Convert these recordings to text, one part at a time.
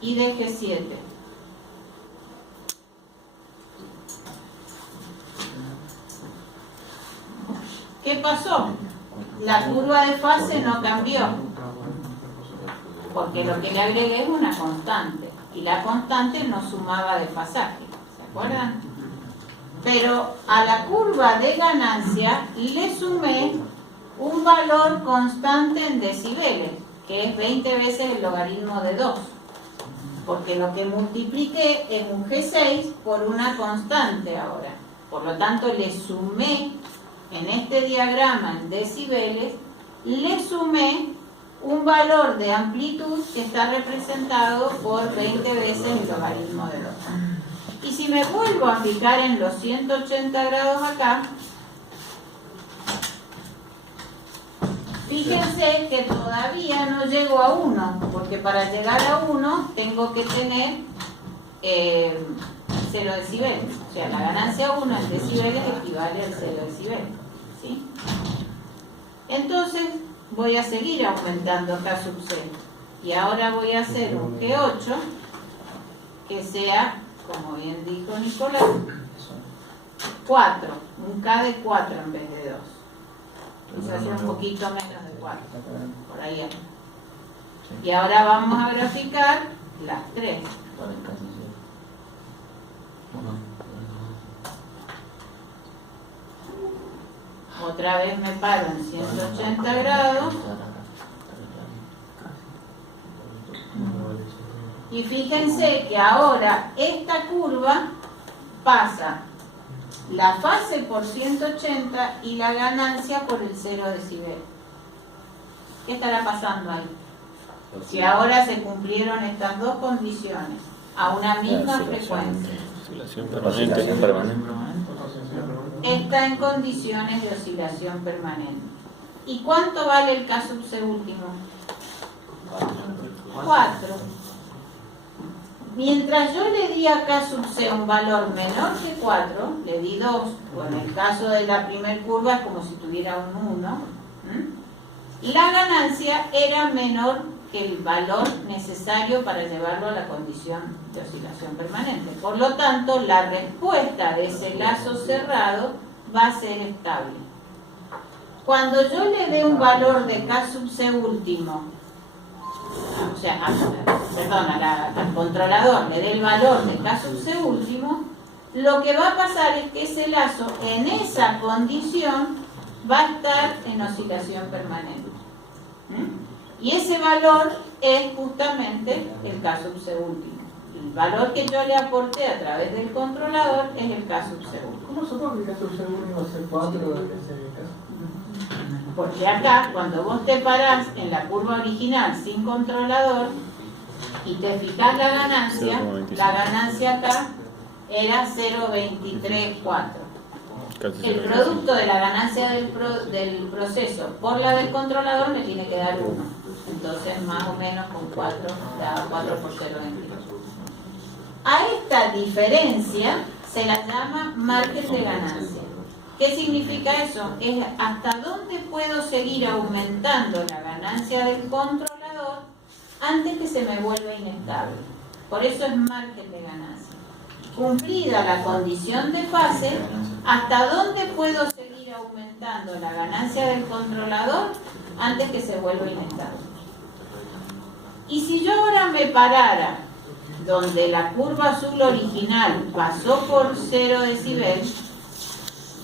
y de G7. ¿Qué pasó? La curva de fase no cambió, porque lo que le agregué es una constante, y la constante no sumaba desfasaje, ¿se acuerdan? Pero a la curva de ganancia le sumé un valor constante en decibeles, que es 20 veces el logaritmo de 2, porque lo que multipliqué es un G6 por una constante ahora. Por lo tanto, le sumé en este diagrama en decibeles, le sumé un valor de amplitud que está representado por 20 veces el logaritmo de 2. Y si me vuelvo a fijar en los 180 grados acá, fíjense que todavía no llego a 1, porque para llegar a 1 tengo que tener 0 decibeles. O sea, la ganancia 1 en decibeles equivale al 0 decibeles, ¿sí? Entonces voy a seguir aumentando K sub C. Y ahora voy a hacer un G8 que sea, como bien dijo Nicolás, 4, un K de 4 en vez de 2. Quizás sea un poquito menos de 4, por ahí anda. Y ahora vamos a graficar las 3. Otra vez me paro en 180 grados. Y fíjense que ahora esta curva pasa la fase por 180 y la ganancia por el 0 decibel. ¿Qué estará pasando ahí? Si ahora se cumplieron estas dos condiciones a una misma frecuencia. Oscilación permanente. Está en condiciones de oscilación permanente. ¿Y cuánto vale el K sub C último? 4. Mientras yo le di a K sub C un valor menor que 4, le di 2, o en el caso de la primer curva es como si tuviera un 1, la ganancia era menor que el valor necesario para llevarlo a la condición de oscilación permanente. Por lo tanto, la respuesta de ese lazo cerrado va a ser estable. Cuando yo le dé un valor de K sub C último, o sea, al controlador le dé el valor de K sub C último, lo que va a pasar es que ese lazo en esa condición va a estar en oscilación permanente. Y ese valor es justamente el K sub C último. El valor que yo le aporté a través del controlador es el K sub C último. ¿Cómo supongo que el K sub C último va a ser 4 de ese caso? Porque acá, cuando vos te parás en la curva original sin controlador y te fijas la ganancia acá era 0.234. El producto de la ganancia del proceso por la del controlador me tiene que dar 1. Entonces, más o menos con 4, da 4 por 0.22. A esta diferencia se la llama margen de ganancia. ¿Qué significa eso? Es hasta dónde puedo seguir aumentando la ganancia del controlador antes que se me vuelva inestable. Por eso es margen de ganancia. Cumplida la condición de fase, ¿hasta dónde puedo seguir aumentando la ganancia del controlador antes que se vuelva inestable? Y si yo ahora me parara donde la curva azul original pasó por 0 decibel,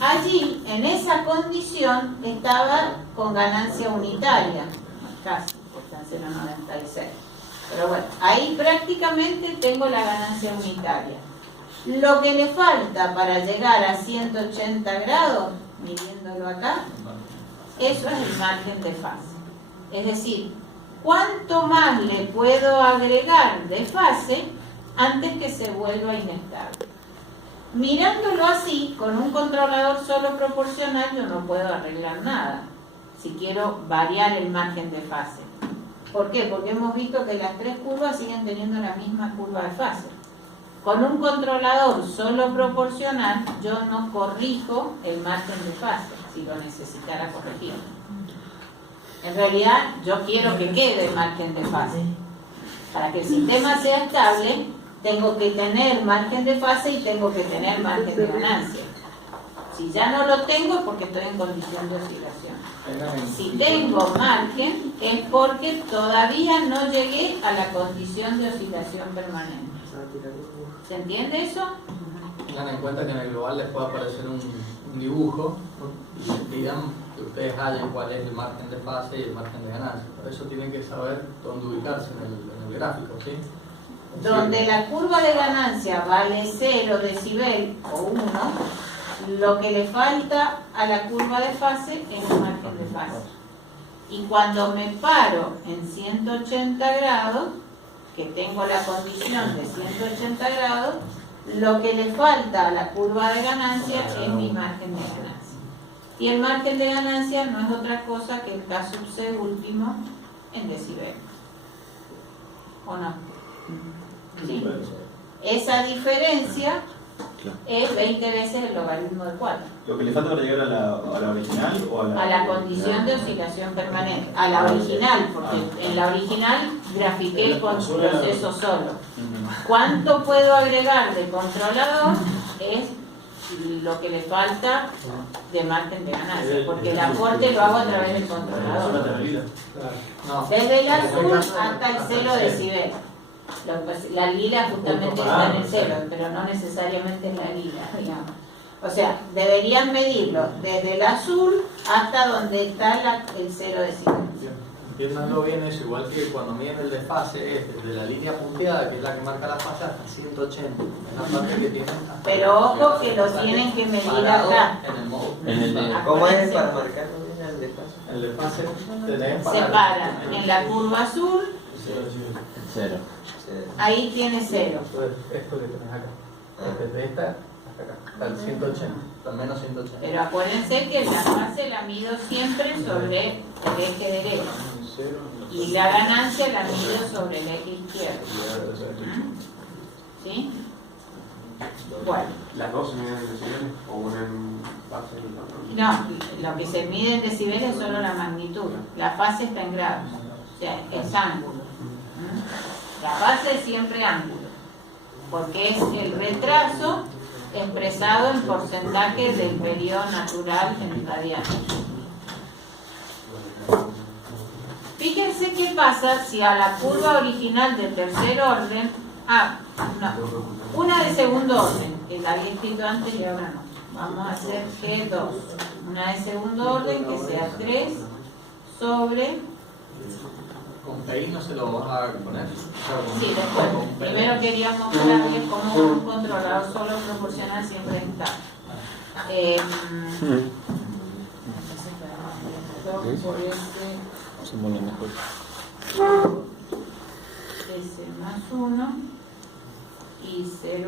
allí, en esa condición, estaba con ganancia unitaria, casi, porque en 0.96. Pero bueno, ahí prácticamente tengo la ganancia unitaria. Lo que le falta para llegar a 180 grados, midiéndolo acá, eso es el margen de fase. Es decir, ¿cuánto más le puedo agregar de fase antes que se vuelva inestable? Mirándolo así, con un controlador solo proporcional, yo no puedo arreglar nada si quiero variar el margen de fase. ¿Por qué? Porque hemos visto que las tres curvas siguen teniendo la misma curva de fase. Con un controlador solo proporcional, yo no corrijo el margen de fase, si lo necesitara corregir. En realidad, yo quiero que quede el margen de fase, Para que el sistema sea estable, tengo que tener margen de fase y tengo que tener margen de ganancia. Si ya no lo tengo es porque estoy en condición de oscilación. Si tengo margen es porque todavía no llegué a la condición de oscilación permanente. ¿Se entiende eso? Tengan en cuenta que en el global les puede aparecer un dibujo y digan que ustedes hallen cuál es el margen de fase y el margen de ganancia. Por eso tienen que saber dónde ubicarse en el gráfico, ¿sí? Donde la curva de ganancia vale 0 decibel o 1, lo que le falta a la curva de fase es el margen de fase. Y cuando me paro en 180 grados, que tengo la condición de 180 grados, lo que le falta a la curva de ganancia es mi margen de ganancia. Y el margen de ganancia no es otra cosa que el K sub C último en decibel. ¿O no? ¿Sí? Esa diferencia es 20 veces el logaritmo de 4. ¿Lo que le falta para llegar a la original o A la condición de oscilación permanente. A la original, porque en la original grafiqué con proceso solo. ¿Cuánto puedo agregar de controlador? Es lo que le falta de margen de ganancia, porque el aporte lo hago a través del controlador. Desde el azul hasta el 0 decibel. La lila justamente está en el 0, pero no necesariamente es la lila, digamos. O sea, deberían medirlo desde el azul hasta donde está el 0 decibel. Entiéndanlo bien eso, igual que cuando miden el desfase es desde la línea punteada, que es la que marca la fase, hasta 180. Es la parte que tienen. Pero ojo que lo tienen que medir acá. En el modo. ¿Cómo es para marcarlo bien el desfase? El desfase tenés Se para en la curva azul, Cero. ahí tiene 0. Esto que tenés acá. Desde esta hasta acá. Hasta el 180. Hasta menos 180. Pero acuérdense que la fase la mido siempre sobre el eje derecho. Y la ganancia la mido sobre el eje izquierdo. ¿Sí? Bueno. ¿Las dos se miden en decibeles o una en fase y la otra? No, lo que se mide en decibeles es solo la magnitud. La fase está en grados. O sea, es ángulo. La fase es siempre ángulo. Porque es el retraso expresado en porcentaje del periodo natural en radianes. Fíjense qué pasa si a la curva original de tercer orden, una de segundo orden, que la había escrito antes y ahora no. Vamos a hacer G2. Una de segundo orden que sea 3 sobre... ¿Con PI no se lo vamos a poner? Sí, después. Primero quería mostrarles cómo un controlador solo proporcional siempre está. Por Somos los mejores. S más 1 y 0,1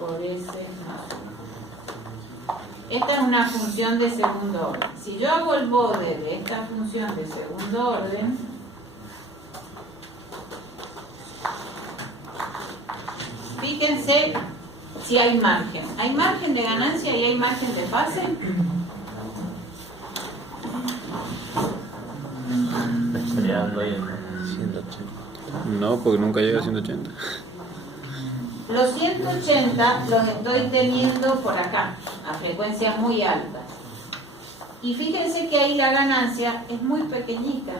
por S más 1. Esta es una función de segundo orden. Si yo hago el bode de esta función de segundo orden, fíjense si hay margen. ¿Hay margen de ganancia y hay margen de fase? No, porque nunca llega a 180. Los 180 los estoy teniendo por acá, a frecuencias muy altas. Y fíjense que ahí la ganancia es muy pequeñita.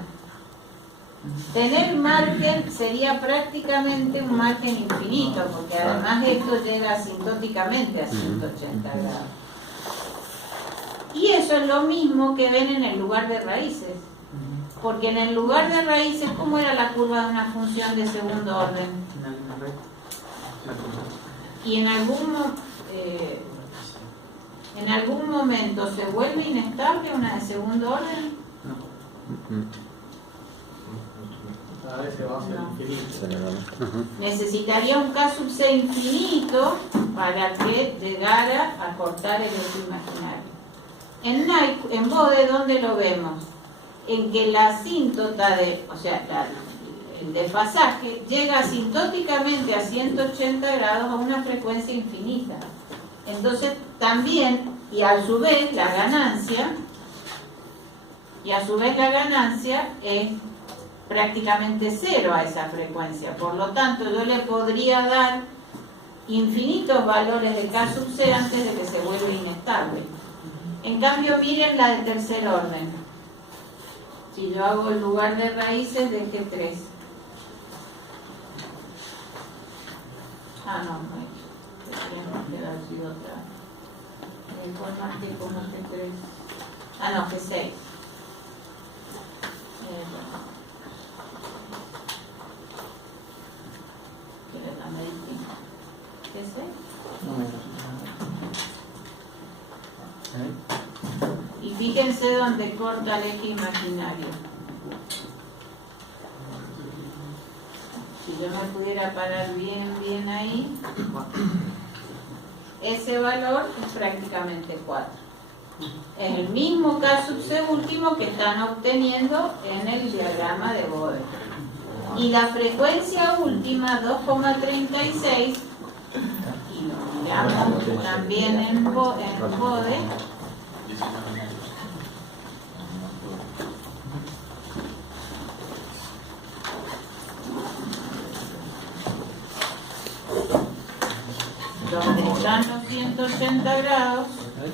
Tener margen sería prácticamente un margen infinito, porque además esto llega asintóticamente a 180 grados. Y eso es lo mismo que ven en el lugar de raíces. Porque en el lugar de raíces, ¿cómo era la curva de una función de segundo orden? Y en algún momento se vuelve inestable una de segundo orden. A veces va a ser infinito. Necesitaría un K sub C infinito para que llegara a cortar el eje imaginario. En Bode, ¿dónde lo vemos? En que la asíntota el desfasaje llega asintóticamente a 180 grados a una frecuencia infinita. Entonces también, y a su vez la ganancia es prácticamente cero a esa frecuencia. Por lo tanto, yo le podría dar infinitos valores de K sub C antes de que se vuelva inestable. En cambio, miren la de tercer orden. Si yo hago el lugar de raíces de G3. Ah, no, no queda así otra. ¿Cuál más que como G3? Ah, no, G6. ¿Qué le da medicina? ¿G6? Y fíjense dónde corta el eje imaginario. Si yo me pudiera parar bien ahí, ese valor es prácticamente 4. Es el mismo K sub C último que están obteniendo en el diagrama de Bode. Y la frecuencia última, 2,36, y lo miramos también en Bode, donde están los 180 grados, es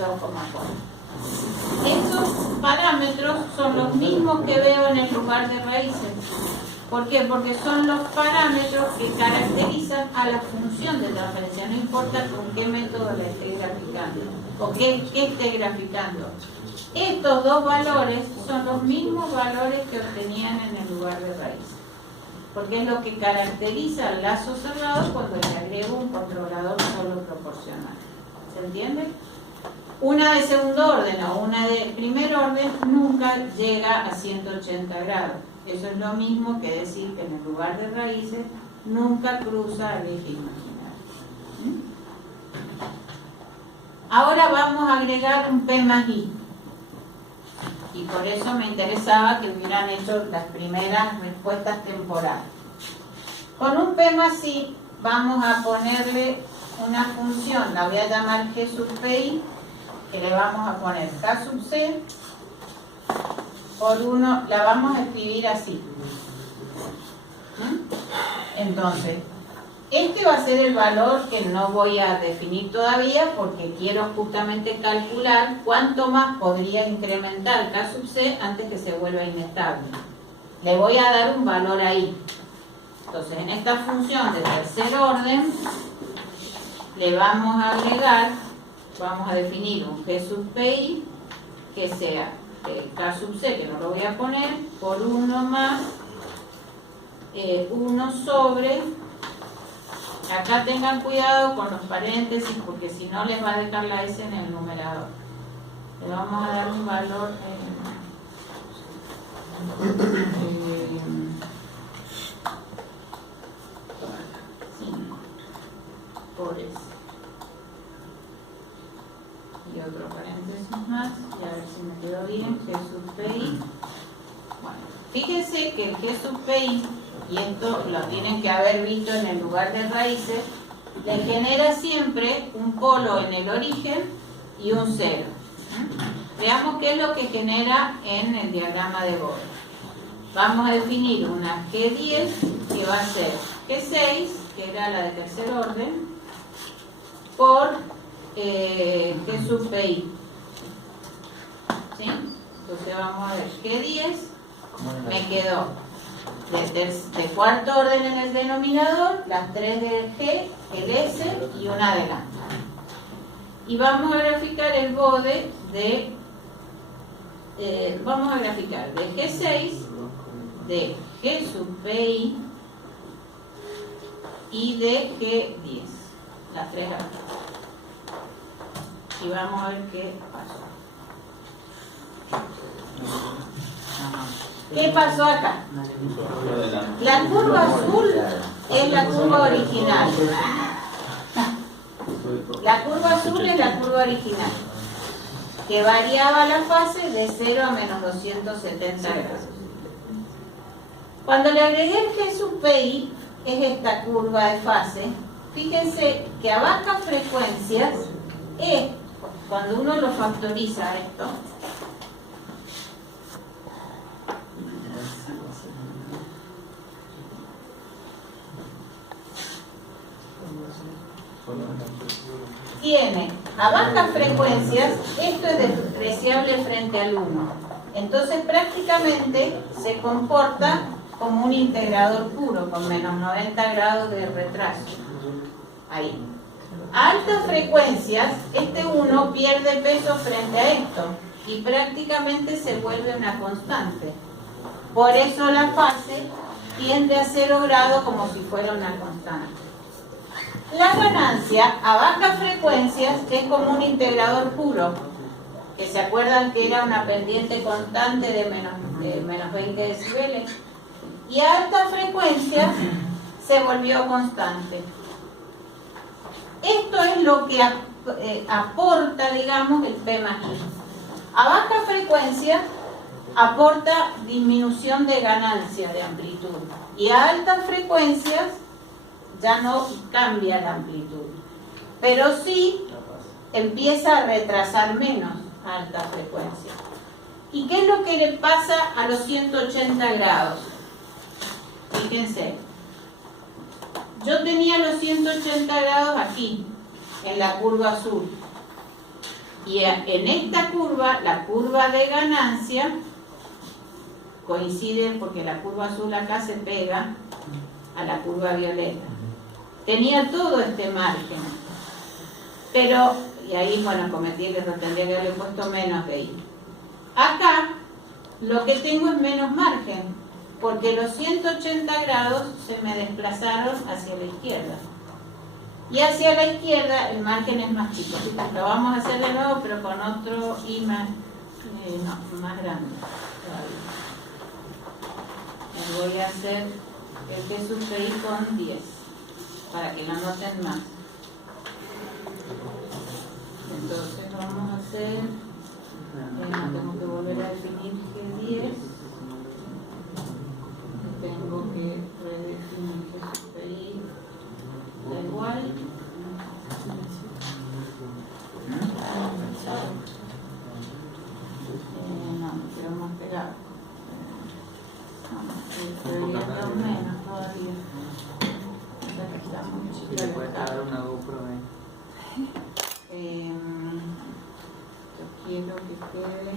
2,4. Esos parámetros son los mismos que veo en el lugar de raíces. ¿Por qué? Porque son los parámetros que caracterizan a la función de transferencia, no importa con qué método la esté graficando o qué esté graficando. Estos dos valores son los mismos valores que obtenían en el lugar de raíz, porque es lo que caracteriza al lazo cerrado cuando le agrego un controlador solo proporcional. ¿Se entiende? Una de segundo orden o una de primer orden nunca llega a 180 grados. Eso es lo mismo que decir que en el lugar de raíces nunca cruza el eje imaginario. Ahora vamos a agregar un P más I. Y por eso me interesaba que hubieran hecho las primeras respuestas temporales. Con un P más I vamos a ponerle una función, la voy a llamar G sub PI, que le vamos a poner K sub C por 1, la vamos a escribir así. Entonces, este va a ser el valor que no voy a definir todavía porque quiero justamente calcular cuánto más podría incrementar K sub C antes que se vuelva inestable. Le voy a dar un valor ahí. Entonces, en esta función de tercer orden, le vamos a agregar, vamos a definir un G sub PI que sea K sub C, que no lo voy a poner, por 1 más 1 sobre, acá tengan cuidado con los paréntesis porque si no les va a dejar la S en el numerador. Le vamos a dar un valor 5 por S. Y otro paréntesis más, y a ver si me quedó bien, G sub PI. Bueno, fíjense que el G sub PI, y esto lo tienen que haber visto en el lugar de raíces, le genera siempre un polo en el origen y un 0. Veamos qué es lo que genera en el diagrama de Bode. Vamos a definir una G10 que va a ser G6, que era la de tercer orden, por G sub PI. ¿Sí? Entonces vamos a ver, G10 me quedó de cuarto orden en el denominador, las 3 del G, el S y una adelante. Y vamos a graficar el Bode de vamos a graficar de G6, de G sub PI y de G10, las 3 acá. Y vamos a ver qué pasó. ¿Qué pasó acá? La curva azul es la curva original. La curva azul es la curva original, que variaba la fase de 0 a menos 270 grados. Cuando le agregué el G sub PI, es esta curva de fase, fíjense que a bajas frecuencias es cuando uno lo factoriza esto, tiene a bajas frecuencias, esto es despreciable frente al 1. Entonces prácticamente se comporta como un integrador puro, con menos 90 grados de retraso. Ahí. A altas frecuencias, este 1 pierde peso frente a esto y prácticamente se vuelve una constante. Por eso la fase tiende a 0 grados como si fuera una constante. La ganancia a bajas frecuencias es como un integrador puro, que se acuerdan que era una pendiente constante de menos 20 decibeles, y a altas frecuencias se volvió constante. Esto es lo que aporta, digamos, el P más I. A bajas frecuencias aporta disminución de ganancia de amplitud, y a altas frecuencias ya no cambia la amplitud, pero sí empieza a retrasar menos a alta frecuencia. ¿Y qué es lo que le pasa a los 180 grados? Fíjense, yo tenía los 180 grados aquí, en la curva azul, y en esta curva, la curva de ganancia coincide porque la curva azul acá se pega a la curva violeta. Tenía todo este margen, pero, y ahí, bueno, cometí el error, tendría que haberle puesto menos de I. Acá, lo que tengo es menos margen, porque los 180 grados se me desplazaron hacia la izquierda. Y hacia la izquierda el margen es más chico. Lo vamos a hacer de nuevo, pero con otro I más grande todavía. Voy a hacer el P sub I con 10. Para que lo noten más. Entonces vamos a hacer, tengo que volver a definir G10, tengo que redefinir G sub I, da igual. No, me quedo más pegado. Debería menos todavía. Y le puedes dar una GoPro yo quiero que quede